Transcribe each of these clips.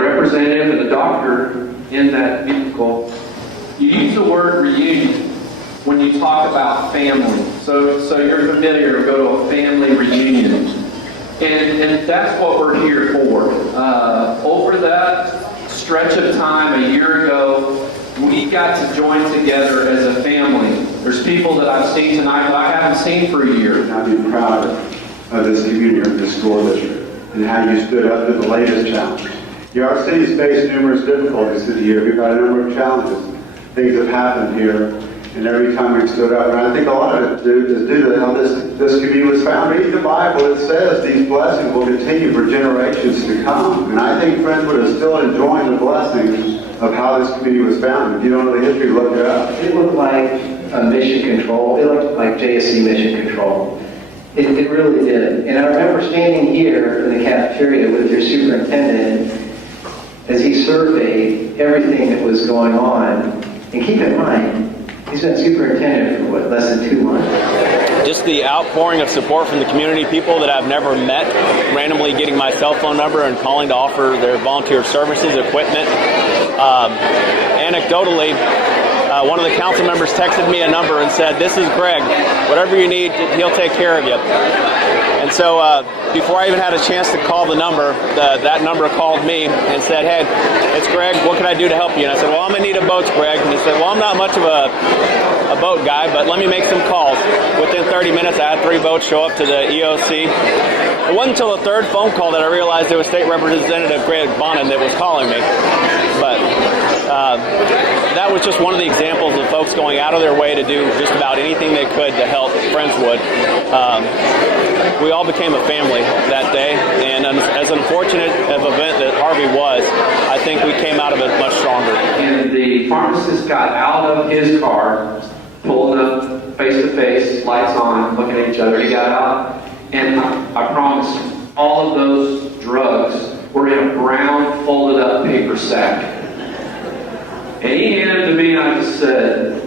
representative and a doctor in that vehicle, you use the word reunion when you talk about family. So you're familiar, go to a family reunion. And that's what we're here for. Over that stretch of time a year ago, we got to join together as a family. There's people that I've seen tonight that I haven't seen for a year. And I'd be proud of this community, of this school district, and how you stood up to the latest challenge. Our city's faced numerous difficulties this year. We've got a number of challenges. Things have happened here, and every time we've stood up, and I think a lot of it is due to how this community was found. Read the Bible, it says these blessings will continue for generations to come. And I think Friendswood is still enjoying the blessings of how this community was founded. If you don't know the history, look it up. It looked like a mission control. It looked like JSC mission control. It really did. And I remember standing here in the cafeteria with your superintendent as he surveyed everything that was going on. And keep in mind, he's been superintendent for, less than 2 months? Just the outpouring of support from the community, people that I've never met, randomly getting my cell phone number and calling to offer their volunteer services, equipment. Anecdotally, one of the council members texted me a number and said, "This is Greg. Whatever you need, he'll take care of you." And so before I even had a chance to call the number, that number called me and said, "Hey, it's Greg. What can I do to help you?" And I said, "Well, I'm going to need a boat, Greg." And he said, "Well, I'm not much of a boat guy, but let me make some calls." Within 30 minutes, I had 3 boats show up to the EOC. It wasn't until the 3rd phone call that I realized it was State Representative Greg Bonin that was calling me. But that was just one of the examples of folks going out of their way to do just about anything they could to help Friendswood. We all became a family that day, and as unfortunate of an event that Harvey was, I think we came out of it much stronger. And the pharmacist got out of his car, pulling up face-to-face, lights on, looking at each other. He got out, and I promise, all of those drugs were in a brown, folded-up paper sack. And he handed it to me, and I just said,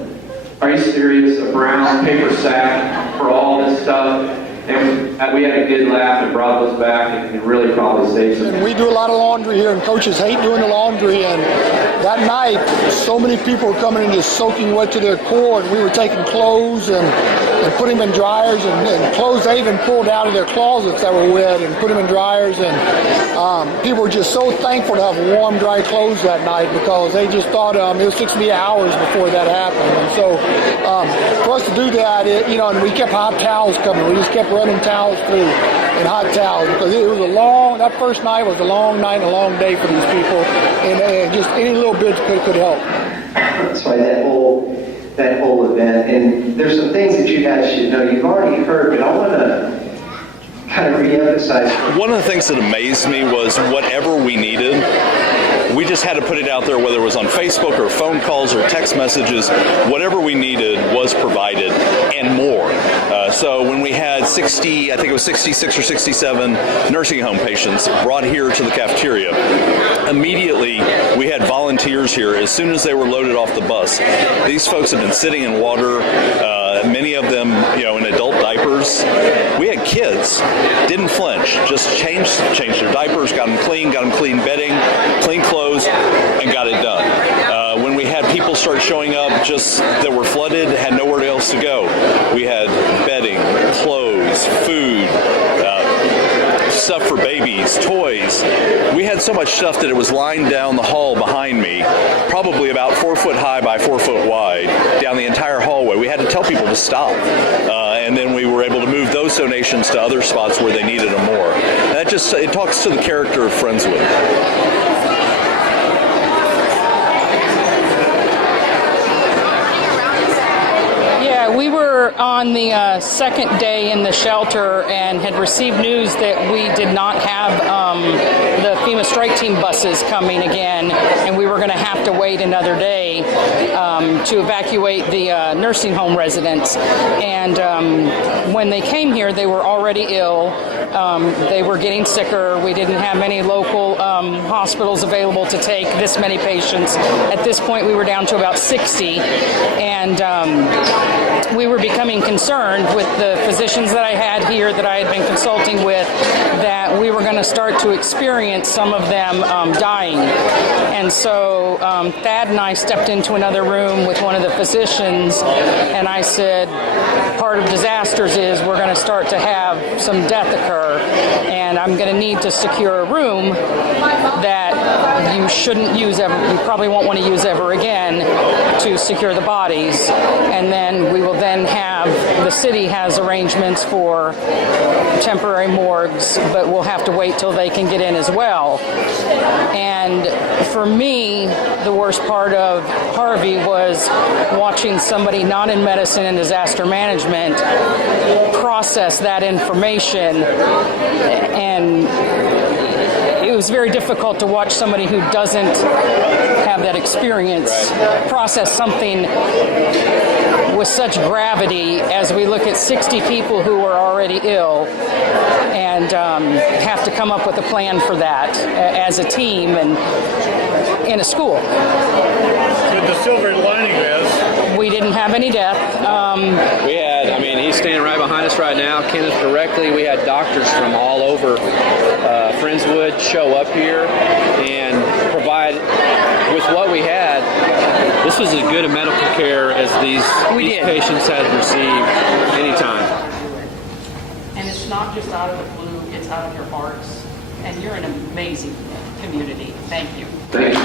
"Are you serious? A brown paper sack for all this stuff?" And we had a good laugh and brought those back and really probably saved some. We do a lot of laundry here, and coaches hate doing the laundry. And that night, so many people were coming in just soaking wet to their core, and we were taking clothes and putting them in dryers, and clothes they even pulled out of their closets that were wet and put them in dryers. And people were just so thankful to have warm, dry clothes that night, because they just thought it was 60 hours before that happened. And so for us to do that, and we kept hot towels coming. We just kept running towels through and hot towels, because it was that first night was a long night and a long day for these people, and just any little bit could help. That's why that whole event, and there's some things that you guys should know. You've already heard, but I want to kind of re-emphasize. One of the things that amazed me was whatever we needed, we just had to put it out there, whether it was on Facebook or phone calls or text messages. Whatever we needed was provided, and more. So when we had 66 or 67 nursing home patients brought here to the cafeteria, immediately we had volunteers here as soon as they were loaded off the bus. These folks have been sitting in water, many of them, in adult diapers. We had kids, didn't flinch, just changed their diapers, got them clean bedding, clean clothes, and got it done. When we had people start showing up just that were flooded, had nowhere else to go, we had bedding, clothes, food, stuff for babies, toys. We had so much stuff that it was lying down the hall behind me, probably about 4 foot high by 4 foot wide, down the entire hallway. We had to tell people to stop. And then we were able to move those donations to other spots where they needed them more. And that it talks to the character of Friendswood. We were on the second day in the shelter and had received news that we did not have the FEMA strike team buses coming again, and we were going to have to wait another day to evacuate the nursing home residents. And when they came here, they were already ill. they were getting sicker. We didn't have any local hospitals available to take this many patients. At this point, we were down to about 60, and we were becoming concerned with the physicians that I had here that I had been consulting with that we were going to start to experience some of them dying. And so Thad and I stepped into another room with one of the physicians, and I said, part of disasters is we're going to start to have some death occur, and I'm going to need to secure a room that you shouldn't use ever, you probably won't want to use ever again to secure the bodies. And then we will then have, the city has arrangements for temporary morgues, but we'll have to wait till they can get in as well. And for me, the worst part of Harvey was watching somebody not in medicine and disaster management process that information, and it was very difficult to watch somebody who doesn't have that experience process something with such gravity as we look at 60 people who are already ill and have to come up with a plan for that as a team and in a school. The silver lining is we didn't have any death. We had, I mean, he's standing right behind us right now, Kenneth directly. We had doctors from all over Friendswood show up here and provide, with what we had, this was as good a medical care as these patients had received anytime. And it's not just out of the blue, it's out of your hearts. And you're an amazing community. Thank you. Thank you.